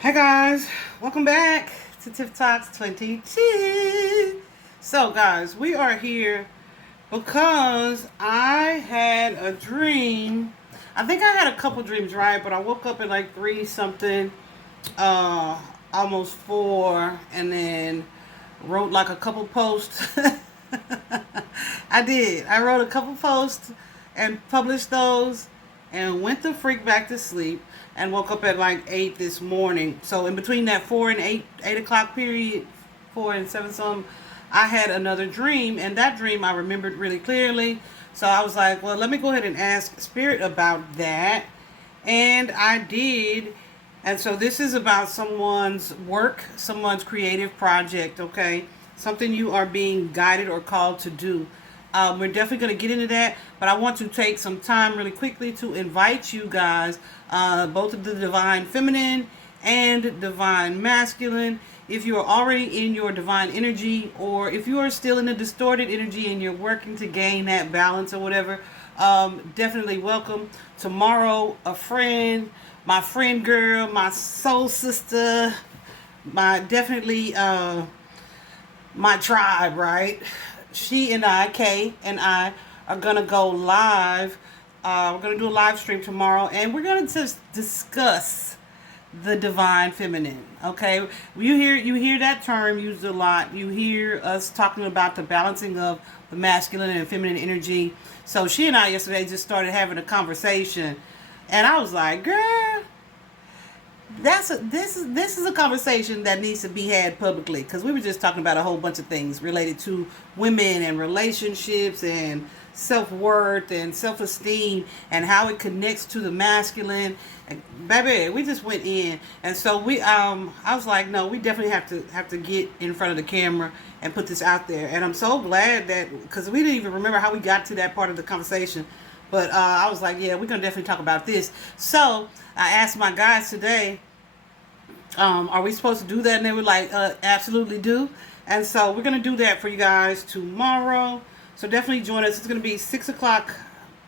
Hey guys, welcome back to Tiff Talks 22. So guys, we are here because I had a dream. I think I had a couple dreams, right? But I woke up at like 3 something, uh, almost 4, and then wrote like a couple posts. I did. I wrote a couple posts and published those and went the freak back to sleep and woke up at like 8 this morning. So in between that 4 and 8 o'clock period, 4 and 7 some, I had another dream, and that dream I remembered really clearly. So I was like, well, let me go ahead and ask Spirit about that. And I did. And so this is about someone's work, someone's creative project, okay? Something you are being guided or called to do. We're definitely going to get into that, but I want to take some time really quickly to invite you guys, both of the divine feminine and divine masculine. If you are already in your divine energy, or if you are still in the distorted energy and you're working to gain that balance or whatever, definitely welcome. Tomorrow, a friend, my friend girl, my soul sister, my definitely my tribe, right? She and I, Kay and I, are gonna go live. We're gonna do a live stream tomorrow, and we're gonna just discuss the divine feminine. Okay, you hear that term used a lot. You hear us talking about the balancing of the masculine and feminine energy. So she and I yesterday just started having a conversation, and I was like, "Girl, this is a conversation that needs to be had publicly," because we were just talking about a whole bunch of things related to women and relationships and self-worth and self-esteem and how it connects to the masculine. And baby, we just went in, and so we I was like, no, we definitely have to get in front of the camera and put this out there. And I'm so glad that, because we didn't even remember how we got to that part of the conversation. But I was like, yeah, we're going to definitely talk about this. So I asked my guys today, are we supposed to do that? And they were like, absolutely do. And so we're going to do that for you guys tomorrow. So definitely join us. It's going to be 6 o'clock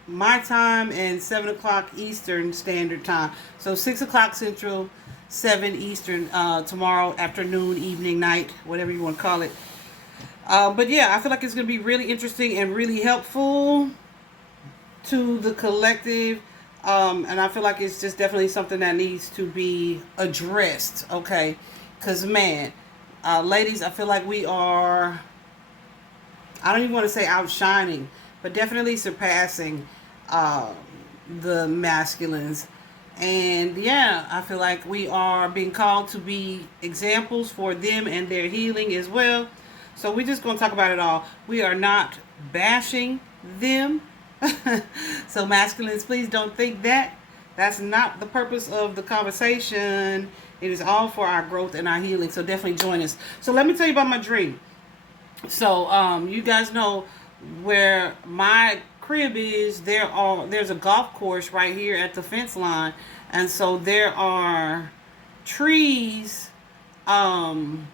my time and 7 o'clock Eastern Standard Time. So 6 o'clock Central, 7 Eastern, tomorrow afternoon, evening, night, whatever you want to call it. But yeah, I feel like it's going to be really interesting and really helpful to the collective, and I feel like it's just definitely something that needs to be addressed, okay? Because man, ladies, I feel like we are, I don't even want to say outshining, but definitely surpassing uh, the masculines. And yeah, I feel like we are being called to be examples for them and their healing as well. So we're just going to talk about it all. We are not bashing them. So masculines, please don't think that. That's not the purpose of the conversation. It is all for our growth and our healing. So definitely join us. So let me tell you about my dream. So you guys know where my crib is. There's a golf course right here at the fence line, and so there are trees um,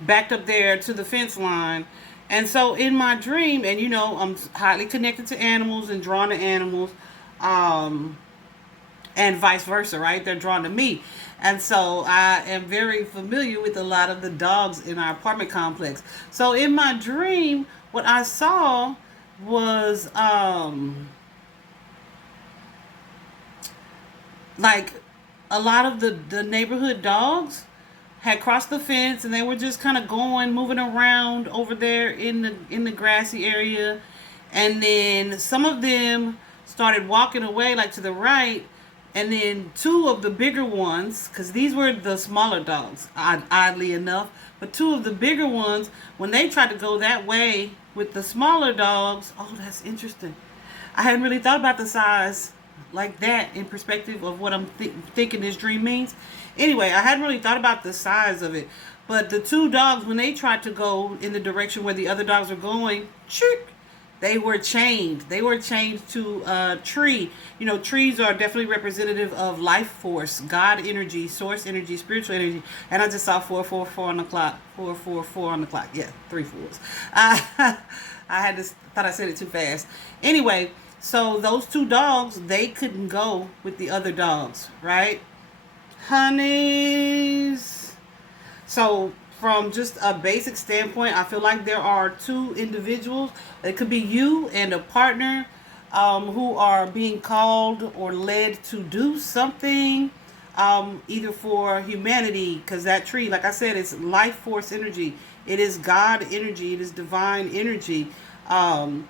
backed up there to the fence line. And so in my dream, and you know, I'm highly connected to animals and drawn to animals, um, and vice versa, right? They're drawn to me. And so I am very familiar with a lot of the dogs in our apartment complex. So in my dream, what I saw was like a lot of the neighborhood dogs had crossed the fence, and they were just kind of going, moving around over there in the grassy area. And then some of them started walking away, like to the right. And then two of the bigger ones, because these were the smaller dogs, oddly enough, but two of the bigger ones, when they tried to go that way with the smaller dogs, oh, that's interesting. I hadn't really thought about the size like that in perspective of what I'm thinking this dream means. Anyway, I hadn't really thought about the size of it. But the two dogs, when they tried to go in the direction where the other dogs were going, chirp, they were chained. They were chained to a tree. You know, trees are definitely representative of life force, God energy, source energy, spiritual energy. And I just saw 444 on the clock. 444 on the clock. Yeah, 3 fours. I had this, thought I said it too fast. Anyway, so those two dogs, they couldn't go with the other dogs, right? Honeys. So from just a basic standpoint, I feel like there are two individuals. It could be you and a partner who are being called or led to do something, either for humanity, because that tree, like I said, it's life force energy. It is God energy. It is divine energy. Um,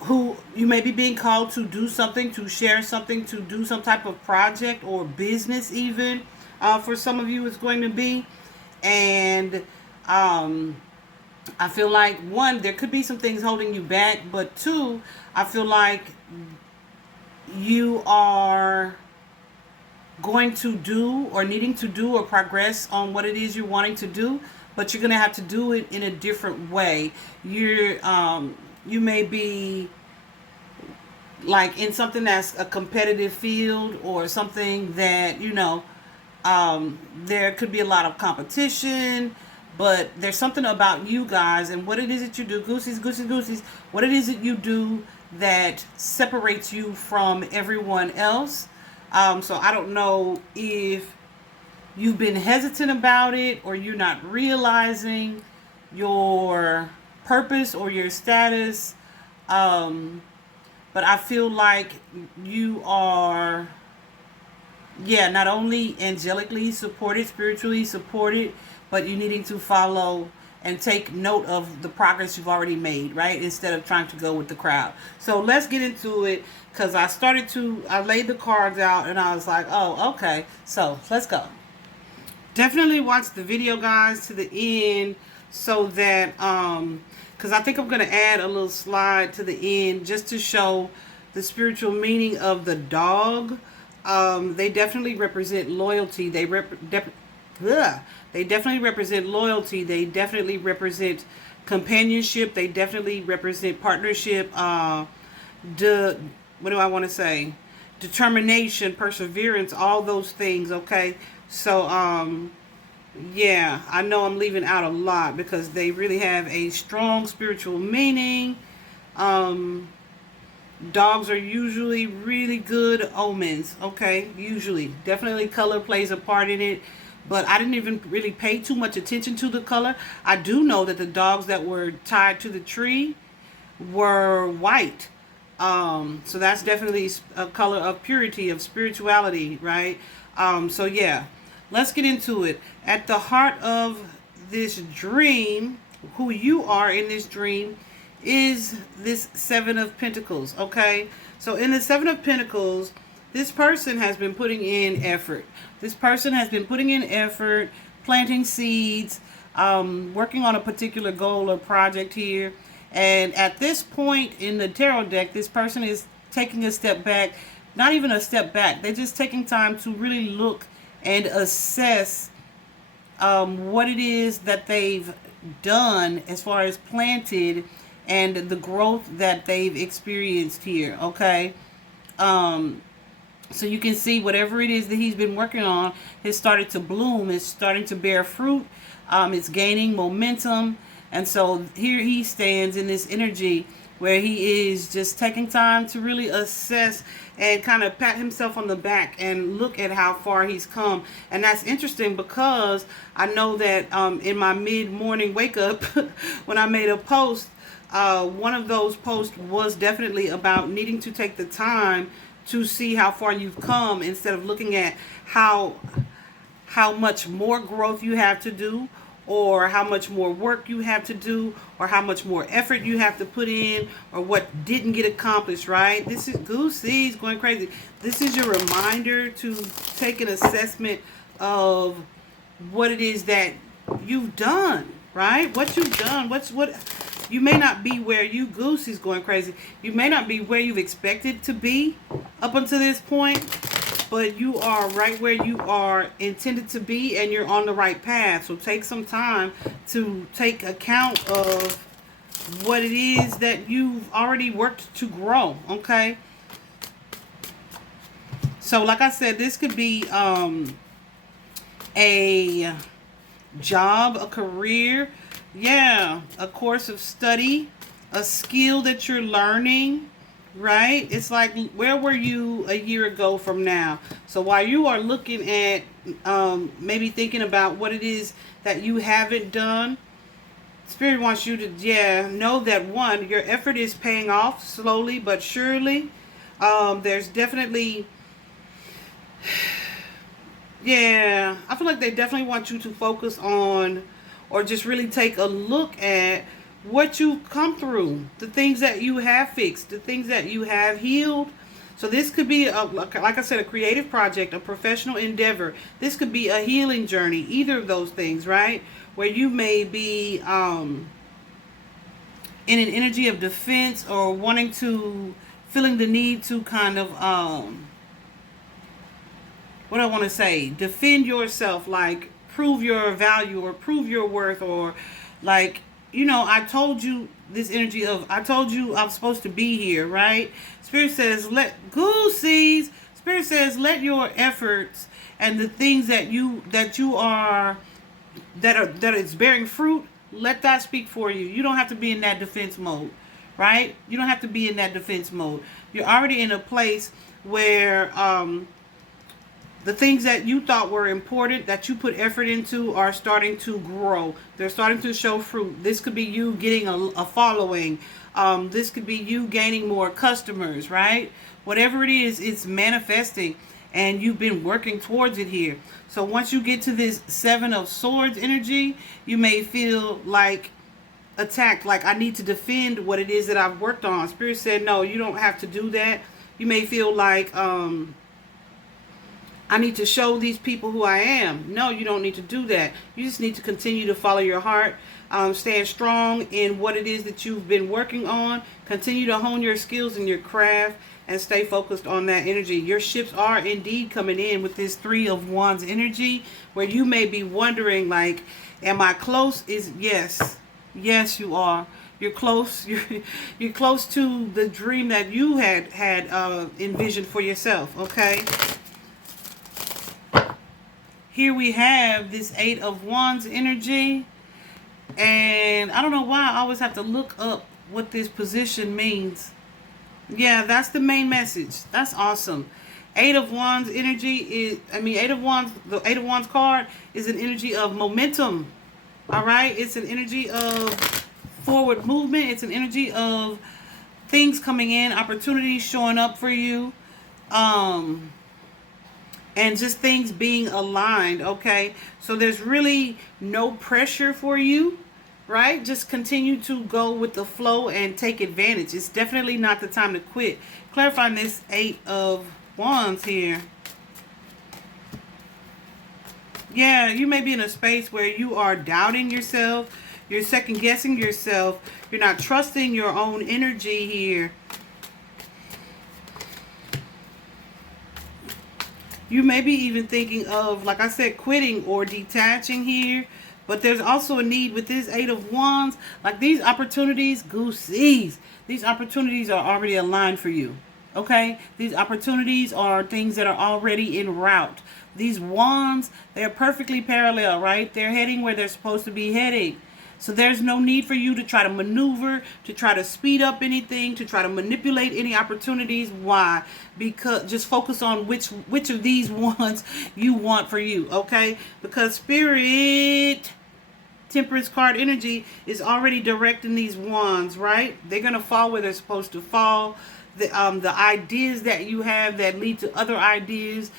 who you may be being called to do something, to share something, to do some type of project or business, even for some of you, it's going to be. And I feel like, one, there could be some things holding you back, but two, I feel like you are going to do or needing to do or progress on what it is you're wanting to do, but you're going to have to do it in a different way. You may be like in something that's a competitive field, or something that, there could be a lot of competition, but there's something about you guys and what it is that you do, goosies, what it is that you do that separates you from everyone else. So I don't know if you've been hesitant about it, or you're not realizing your purpose or your status. But I feel like you are, not only angelically supported, spiritually supported, but you needing to follow and take note of the progress you've already made, right? Instead of trying to go with the crowd. So let's get into it, because I laid the cards out and I was like, oh, okay. So let's go. Definitely watch the video, guys, to the end, so that, because I think I'm going to add a little slide to the end just to show the spiritual meaning of the dog. They definitely represent loyalty. They definitely represent loyalty. They definitely represent companionship. They definitely represent partnership. What do I want to say? Determination, perseverance, all those things, okay? So, yeah, I know I'm leaving out a lot because they really have a strong spiritual meaning. Dogs are usually really good omens, okay? Usually. Definitely color plays a part in it, but I didn't even really pay too much attention to the color. I do know that the dogs that were tied to the tree were white. So that's definitely a color of purity, of spirituality, right? So yeah, let's get into it. At the heart of this dream, who you are in this dream, is this Seven of Pentacles, okay? So in the Seven of Pentacles, this person has been putting in effort. This person has been putting in effort, planting seeds, working on a particular goal or project here. And at this point in the tarot deck, this person is taking a step back. Not even a step back. They're just taking time to really look and assess what it is that they've done as far as planted, and the growth that they've experienced here, okay? So you can see whatever it is that he's been working on has started to bloom. It's starting to bear fruit. It's gaining momentum. And so here he stands in this energy where he is just taking time to really assess and kind of pat himself on the back and look at how far he's come. And that's interesting because I know that in my mid-morning wake up, when I made a post, one of those posts was definitely about needing to take the time to see how far you've come, instead of looking at how much more growth you have to do, or how much more work you have to do, or how much more effort you have to put in, or what didn't get accomplished, right? This is Goosey's going crazy. This is your reminder to take an assessment of what it is that you've done, right? What you've done, you may not be where Goosey's going crazy. You may not be where you've expected to be up until this point, but you are right where you are intended to be, and you're on the right path. So take some time to take account of what it is that you've already worked to grow, okay? So like I said, this could be a job, a career, a course of study, a skill that you're learning, right? It's like, where were you a year ago from now? So while you are looking at, maybe thinking about what it is that you haven't done, Spirit wants you to, know that one, your effort is paying off slowly but surely. There's definitely, I feel like they definitely want you to focus on, or just really take a look at what you've come through, the things that you have fixed, the things that you have healed. So this could be, like I said, a creative project, a professional endeavor. This could be a healing journey, either of those things, right? Where you may be in an energy of defense, or feeling the need to kind of, what I want to say, defend yourself, like prove your value or prove your worth, or like, I told you, this energy of, I told you I'm supposed to be here, right? Spirit says, Spirit says, let your efforts and the things that it's bearing fruit, let that speak for you. You don't have to be in that defense mode, right? You don't have to be in that defense mode. You're already in a place where, the things that you thought were important, that you put effort into, are starting to grow. They're starting to show fruit. This could be you getting a following. This could be you gaining more customers, right? Whatever it is, it's manifesting, and you've been working towards it here. So once you get to this Seven of Swords energy, you may feel like attacked, like I need to defend what it is that I've worked on. Spirit said, no, you don't have to do that. You may feel like, I need to show these people who I am. No, you don't need to do that. You just need to continue to follow your heart. Stand strong in what it is that you've been working on. Continue to hone your skills and your craft, and stay focused on that energy. Your ships are indeed coming in with this Three of Wands energy, where you may be wondering, like, am I close? Yes, you are. You're close. You're close to the dream that you had envisioned for yourself. Okay. Here we have this Eight of Wands energy. And I don't know why I always have to look up what this position means. Yeah, that's the main message. That's awesome. Eight of Wands energy is, the Eight of Wands card is an energy of momentum. All right? It's an energy of forward movement. It's an energy of things coming in, opportunities showing up for you. And just things being aligned, okay? So there's really no pressure for you, right? Just continue to go with the flow and take advantage. It's definitely not the time to quit. Clarifying this Eight of Wands here. Yeah, you may be in a space where you are doubting yourself. You're second guessing yourself. You're not trusting your own energy here. You may be even thinking of, like I said, quitting or detaching here. But there's also a need with this Eight of Wands. Like, these opportunities, goosies, these opportunities are already aligned for you. Okay? These opportunities are things that are already en route. These wands, they're perfectly parallel, right? They're heading where they're supposed to be heading. So there's no need for you to try to maneuver, to try to speed up anything, to try to manipulate any opportunities. Why? Because just focus on which of these ones you want for you, okay? Because Spirit, Temperance card energy is already directing these wands, right? They're going to fall where they're supposed to fall. The ideas that you have that lead to other ideas,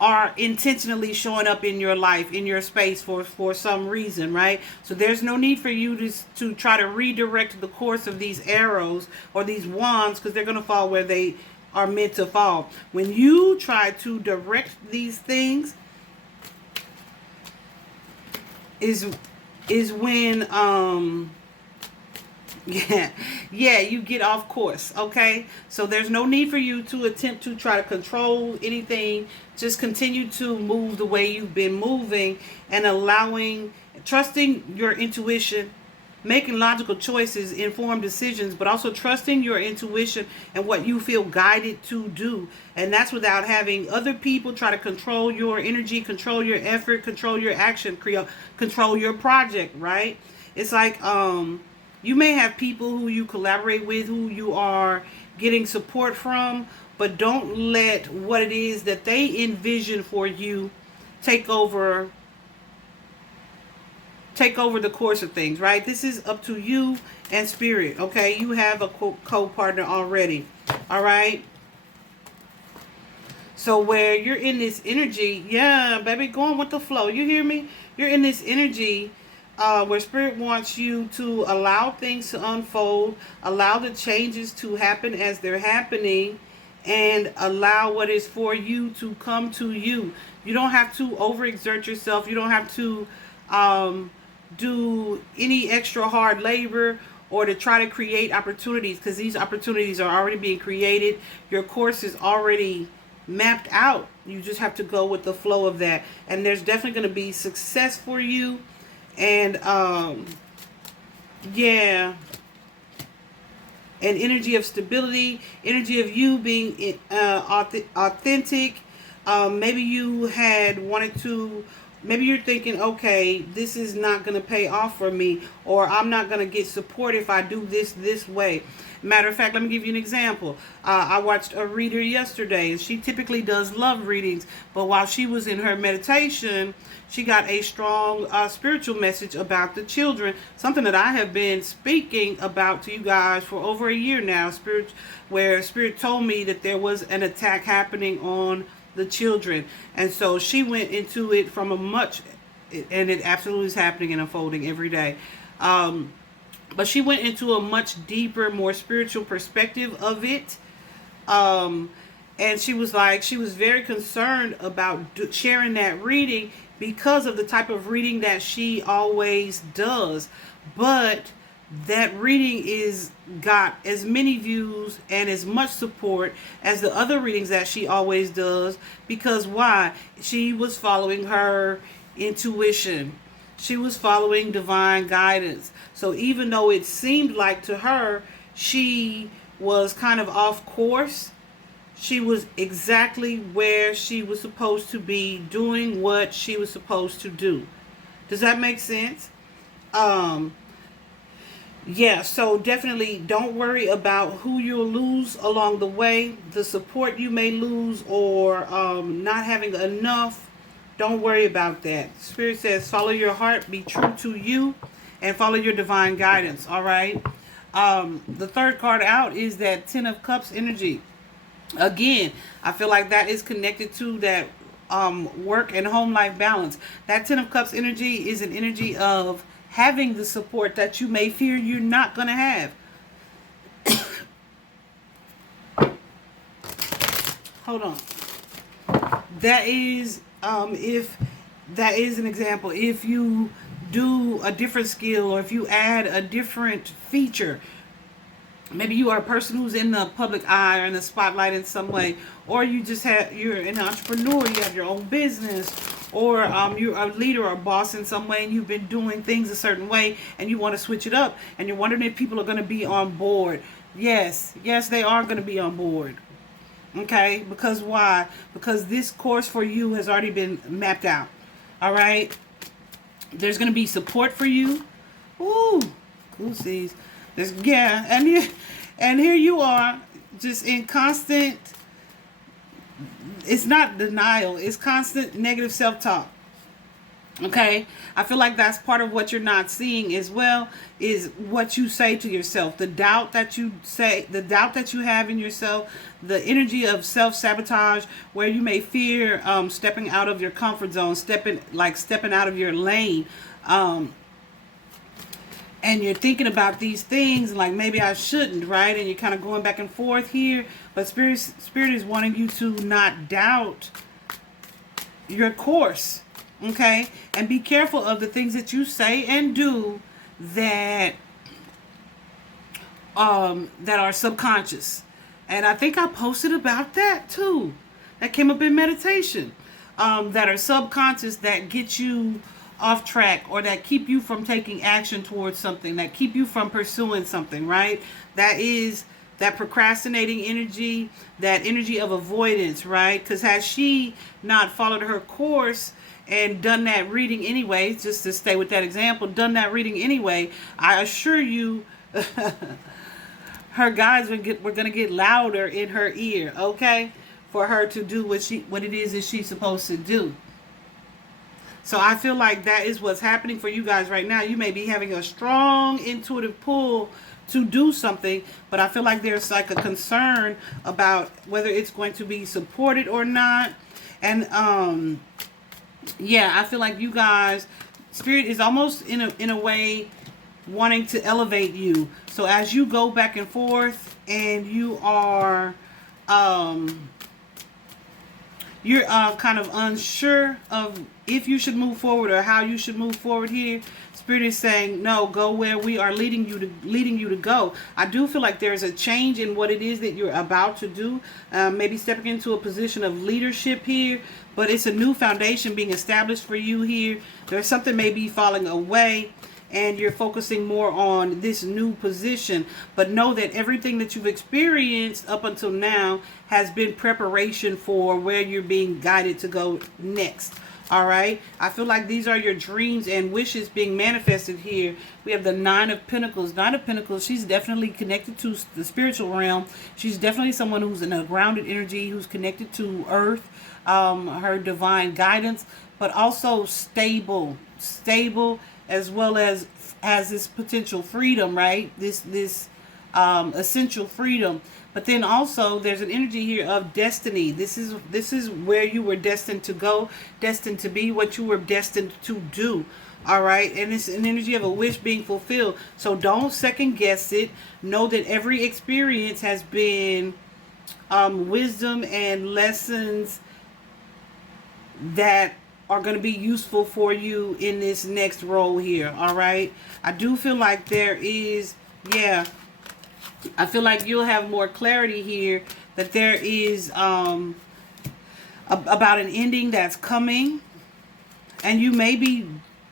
are intentionally showing up in your life, in your space for some reason, right? So there's no need for you to try to redirect the course of these arrows or these wands, because they're going to fall where they are meant to fall. When you try to direct these things is when you get off course, okay? So there's no need for you to attempt to try to control anything. Just continue to move the way you've been moving, and trusting your intuition, making logical choices, informed decisions, but also trusting your intuition and what you feel guided to do. And that's without having other people try to control your energy, control your effort, control your action, control your project, right? It's like, You may have people who you collaborate with, who you are getting support from, but don't let what it is that they envision for you take over the course of things, right? This is up to you and spirit, okay? You have a co-partner already, all right? So where you're in this energy, yeah, baby, going with the flow. You hear me? You're in this energy where spirit wants you to allow things to unfold, allow the changes to happen as they're happening, and allow what is for you to come to you. You don't have to overexert yourself. You don't have to do any extra hard labor or to try to create opportunities, because these opportunities are already being created. Your course is already mapped out. You just have to go with the flow of that, and there's definitely going to be success for you. And yeah, an energy of stability, energy of you being authentic. Maybe you had wanted to, maybe you're thinking, okay, this is not going to pay off for me, or I'm not going to get support if I do this way. Matter of fact, let me give you an example. I watched a reader yesterday, and she typically does love readings, but while she was in her meditation, she got a strong spiritual message about the children, something that I have been speaking about to you guys for over a year now, where Spirit told me that there was an attack happening on the children. And so she went into it from a much, and it absolutely is happening and unfolding every day. But she went into a much deeper, more spiritual perspective of it. And she was very concerned about sharing that reading because of the type of reading that she always does. But that reading is got as many views and as much support as the other readings that she always does. Because why? She was following her intuition. She was following divine guidance. So even though it seemed like to her she was kind of off course, she was exactly where she was supposed to be, doing what she was supposed to do. Does that make sense? Yeah, so definitely don't worry about who you'll lose along the way, the support you may lose, or not having enough. Don't worry about that. Spirit says follow your heart, be true to you, and follow your divine guidance, all right? The third card out is that Ten of Cups energy. Again, I feel like that is connected to that work and home life balance. That Ten of Cups energy is an energy of having the support that you may fear you're not going to have. Hold on. That is, if that is an example, if you do a different skill or if you add a different feature, maybe you are a person who's in the public eye or in the spotlight in some way, or you're an entrepreneur, you have your own business, or you're a leader or a boss in some way, and you've been doing things a certain way, and you want to switch it up, and you're wondering if people are going to be on board. Yes, they are going to be on board. Okay, because why? Because this course for you has already been mapped out. All right, there's going to be support for you. Ooh, cool seas. And here you are, just in constant. It's not denial. It's constant negative self-talk. Okay, I feel like that's part of what you're not seeing as well, is what you say to yourself, the doubt that you have in yourself, the energy of self-sabotage, where you may fear stepping out of your comfort zone, stepping out of your lane, and you're thinking about these things like maybe I shouldn't, right? And you're kind of going back and forth here, but spirit is wanting you to not doubt your course. Okay, and be careful of the things that you say and do that are subconscious. And I think I posted about that too. That came up in meditation. That are subconscious, that get you off track, or that keep you from taking action towards something, that keep you from pursuing something, right? That is that procrastinating energy, that energy of avoidance, right? Because had she not followed her course and done that reading anyway, just to stay with that example, done that reading anyway, I assure you Her guides were going to get louder in her ear, okay, for her to do what it is that she's supposed to do. So I feel like that is what's happening for you guys right now. You may be having a strong intuitive pull to do something, but I feel like there's like a concern about whether it's going to be supported or not. And yeah, I feel like you guys, Spirit is almost in a way wanting to elevate you. So as you go back and forth and you are you're kind of unsure of if you should move forward or how you should move forward here, Spirit is saying, no, go where we are leading you to go. I do feel like there's a change in what it is that you're about to do. Maybe stepping into a position of leadership here, but it's a new foundation being established for you here. There's something maybe falling away, and you're focusing more on this new position. But know that everything that you've experienced up until now has been preparation for where you're being guided to go next. All right. I feel like these are your dreams and wishes being manifested here. We have the Nine of Pentacles. Nine of Pentacles, she's definitely connected to the spiritual realm. She's definitely someone who's in a grounded energy, who's connected to earth, her divine guidance, but also stable, as well as has this potential freedom, right? This essential freedom. But then also there's an energy here of destiny. This is where you were destined to go, destined to be, what you were destined to do. All right. And it's an energy of a wish being fulfilled. So don't second guess it. Know that every experience has been wisdom and lessons that are going to be useful for you in this next role here. All right. I do feel like there is, yeah, I feel like you'll have more clarity here that there is about an ending that's coming, and you may be,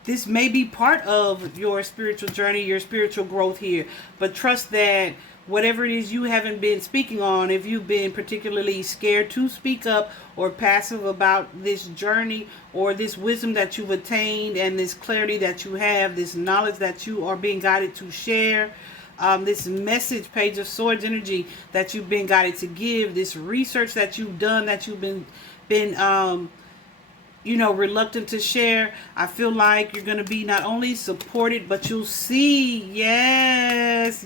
this may be part of your spiritual journey, your spiritual growth here. But trust that whatever it is you haven't been speaking on, if you've been particularly scared to speak up or passive about this journey or this wisdom that you've attained and this clarity that you have, this knowledge that you are being guided to share, this message, Page of Swords energy that you've been guided to give, this research that you've done, that you've been reluctant to share. I feel like you're going to be not only supported, but you'll see, yes,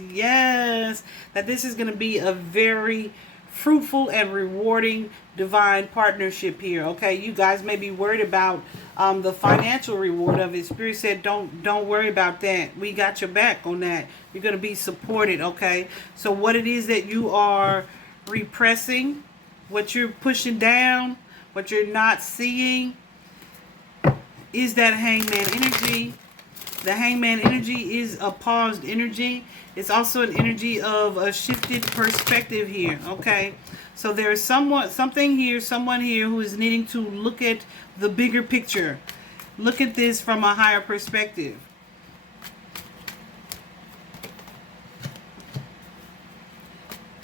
that this is going to be a very fruitful and rewarding divine partnership here. Okay, you guys may be worried about the financial reward of it. Spirit said don't worry about that. We got your back on that. You're going to be supported. Okay, so what it is that you are repressing, what you're pushing down, what you're not seeing, is that Hangman energy. The Hangman energy is a paused energy. It's also an energy of a shifted perspective here. Okay, so there's someone here who is needing to look at the bigger picture. Look at this from a higher perspective.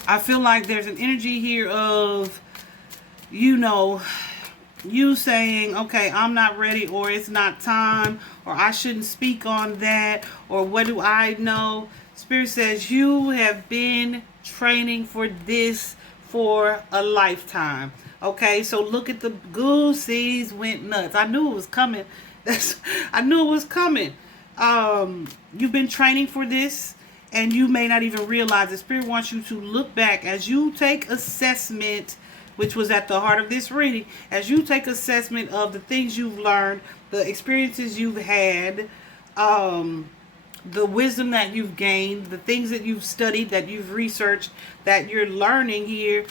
I feel like there's an energy here of, you saying, okay, I'm not ready, or it's not time, or I shouldn't speak on that, or what do I know? Spirit says you have been training for this for a lifetime. Okay, so look at the goosies went nuts. I knew it was coming. I knew it was coming. You've been training for this, and you may not even realize it. Spirit wants you to look back as you take assessment, which was at the heart of this reading, as you take assessment of the things you've learned, the experiences you've had, the wisdom that you've gained, the things that you've studied, that you've researched, that you're learning here.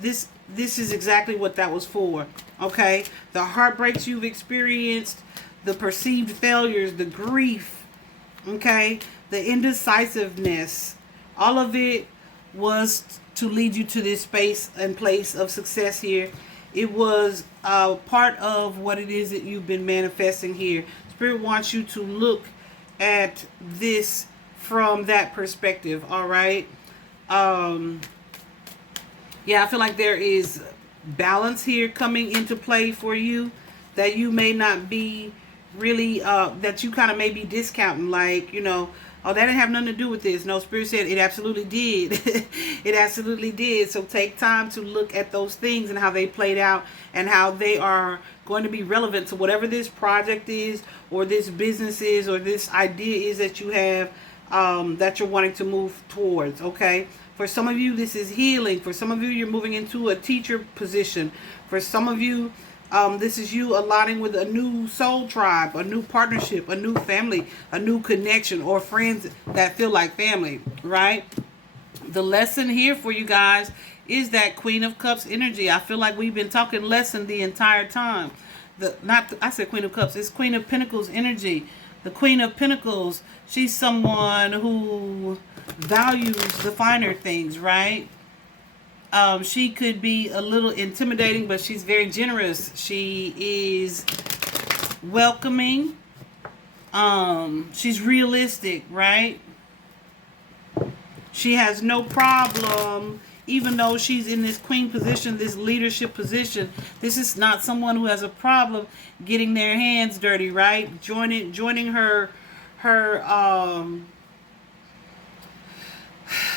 This is exactly what that was for. Okay, the heartbreaks you've experienced, the perceived failures, the grief, okay, the indecisiveness, all of it was to lead you to this space and place of success here. It was part of what it is that you've been manifesting here. Spirit wants you to look at this from that perspective. All right. Yeah, I feel like there is balance here coming into play for you that you may not be really, that you kind of may be discounting. Like, oh, that didn't have nothing to do with this. No, Spirit said it absolutely did. It absolutely did. So take time to look at those things and how they played out and how they are going to be relevant to whatever this project is or this business is or this idea is that you have, that you're wanting to move towards, okay? For some of you, this is healing. For some of you, you're moving into a teacher position. For some of you, this is you aligning with a new soul tribe, a new partnership, a new family, a new connection, or friends that feel like family, right? The lesson here for you guys is that Queen of Cups energy. I feel like we've been talking lesson the entire time. I said Queen of Cups. It's Queen of Pentacles energy. The Queen of Pentacles, she's someone who values the finer things, right? She could be a little intimidating, but she's very generous. She is welcoming. She's realistic, right? She has no problem, even though she's in this queen position, this leadership position. This is not someone who has a problem getting their hands dirty, right? Joining her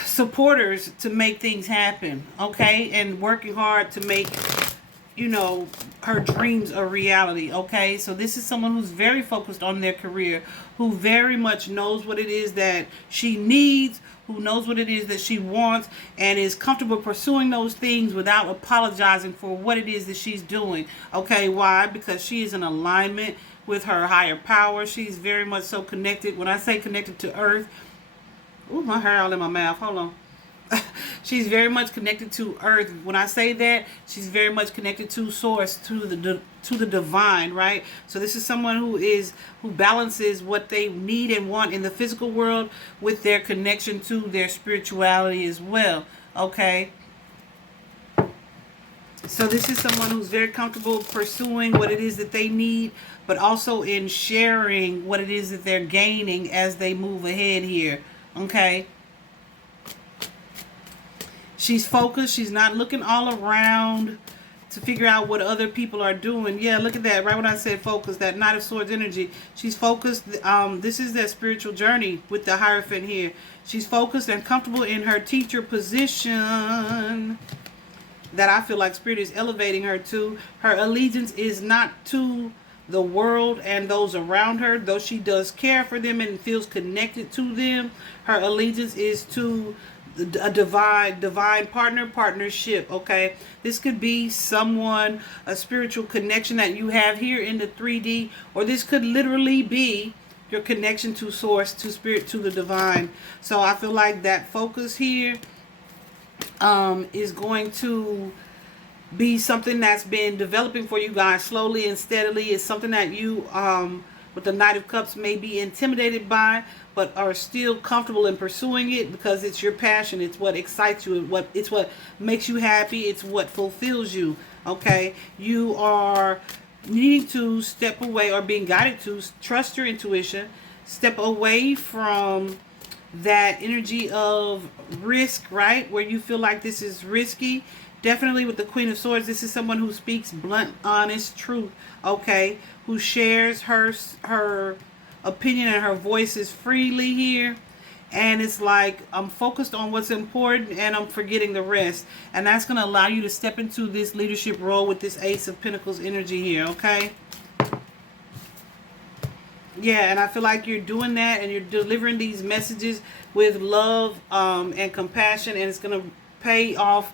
supporters to make things happen, okay? And working hard to make, her dreams a reality, okay? So this is someone who's very focused on their career, who very much knows what it is that she needs, who knows what it is that she wants, and is comfortable pursuing those things without apologizing for what it is that she's doing, okay? Why? Because she is in alignment with her higher power. She's very much so connected. When I say connected to earth, ooh, my hair all in my mouth. Hold on. She's very much connected to earth. When I say that, she's very much connected to source, to the divine, right? So this is someone who balances what they need and want in the physical world with their connection to their spirituality as well, okay? So this is someone who's very comfortable pursuing what it is that they need, but also in sharing what it is that they're gaining as they move ahead here, okay? She's focused. She's not looking all around to figure out what other people are doing. Yeah, look at that. Right when I said focus, that Knight of Swords energy. She's focused. This is their spiritual journey with the Hierophant here. She's focused and comfortable in her teacher position that I feel like Spirit is elevating her to. Her allegiance is not to the world and those around her, though she does care for them and feels connected to them. Her allegiance is to a divine partnership, okay? This could be someone, a spiritual connection that you have here in the 3D, or this could literally be your connection to source, to spirit, to the divine. So I feel like that focus here is going to be something that's been developing for you guys slowly and steadily. It's something that you with the Knight of Cups may be intimidated by, but are still comfortable in pursuing it because it's your passion. It's what excites you. It's what makes you happy. It's what fulfills you, okay? You are needing to step away, or being guided to trust your intuition, step away from that energy of risk, right? Where you feel like this is risky. Definitely with the Queen of Swords, this is someone who speaks blunt, honest truth, okay? Who shares her opinion and her voices freely here. And it's like, I'm focused on what's important and I'm forgetting the rest. And that's going to allow you to step into this leadership role with this Ace of Pentacles energy here, okay? Yeah, and I feel like you're doing that and you're delivering these messages with love and compassion, and it's going to pay off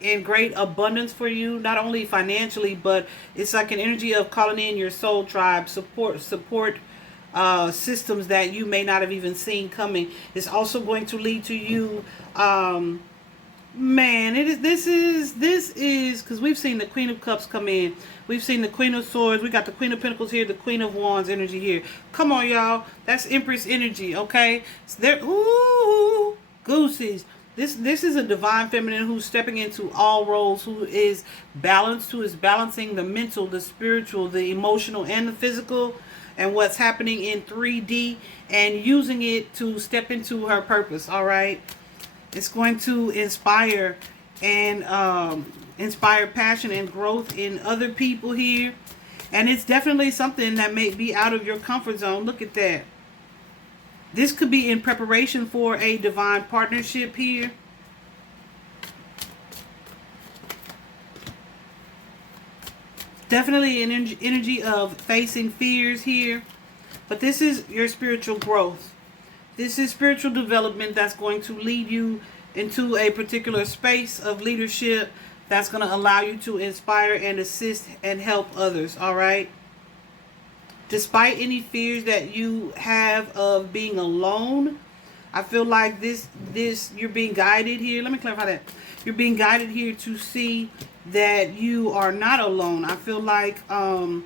in great abundance for you, not only financially, but it's like an energy of calling in your soul tribe, support systems that you may not have even seen coming. It's also going to lead to you, this is because we've seen the Queen of Cups come in, we've seen the Queen of Swords, we got the Queen of Pentacles here, the Queen of Wands energy here. Come on, y'all, that's Empress energy, okay? So there, ooh, goosies. This is a divine feminine who's stepping into all roles, who is balanced, who is balancing the mental, the spiritual, the emotional, and the physical, and what's happening in 3D, and using it to step into her purpose, all right? It's going to inspire and inspire passion and growth in other people here. And it's definitely something that may be out of your comfort zone. Look at that. This could be in preparation for a divine partnership here. Definitely an energy of facing fears here. But this is your spiritual growth. This is spiritual development that's going to lead you into a particular space of leadership that's going to allow you to inspire and assist and help others, all right? Despite any fears that you have of being alone, I feel like this you're being guided here. Let me clarify that. You're being guided here to see that you are not alone. I feel like and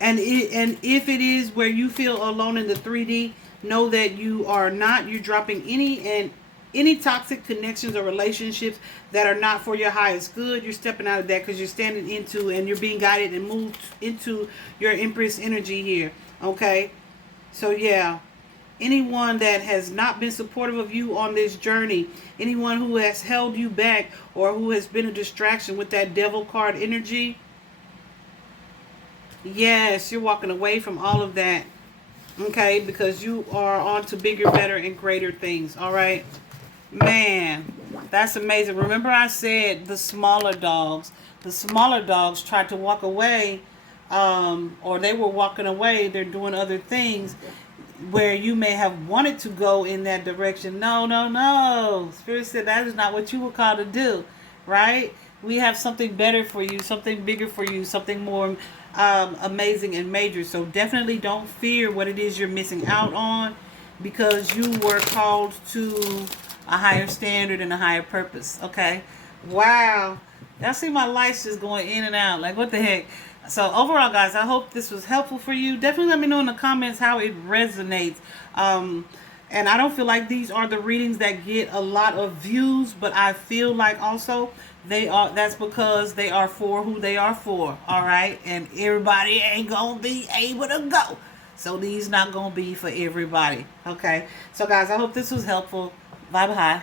if it is where you feel alone in the 3D, know that you are not. You're dropping any toxic connections or relationships that are not for your highest good. You're stepping out of that because you're standing into and you're being guided and moved into your Empress energy here. Okay? So yeah, anyone that has not been supportive of you on this journey, anyone who has held you back or who has been a distraction with that Devil card energy, yes, you're walking away from all of that. Okay? Because you are on to bigger, better, and greater things. All right? Man, that's amazing. Remember I said the smaller dogs tried to walk away, or they were walking away. They're doing other things where you may have wanted to go in that direction. No, no, no. Spirit said that is not what you were called to do, right? We have something better for you, something bigger for you, something more amazing and major. So definitely don't fear what it is you're missing out on, because you were called to a higher standard and a higher purpose. Okay? Wow. Y'all see my lights just going in and out. Like, what the heck? So overall, guys, I hope this was helpful for you. Definitely let me know in the comments how it resonates. And I don't feel like these are the readings that get a lot of views, but I feel like also that's because they are for who they are for. All right? And everybody ain't gonna be able to go. So these not gonna be for everybody. Okay? So guys, I hope this was helpful. Bye bye.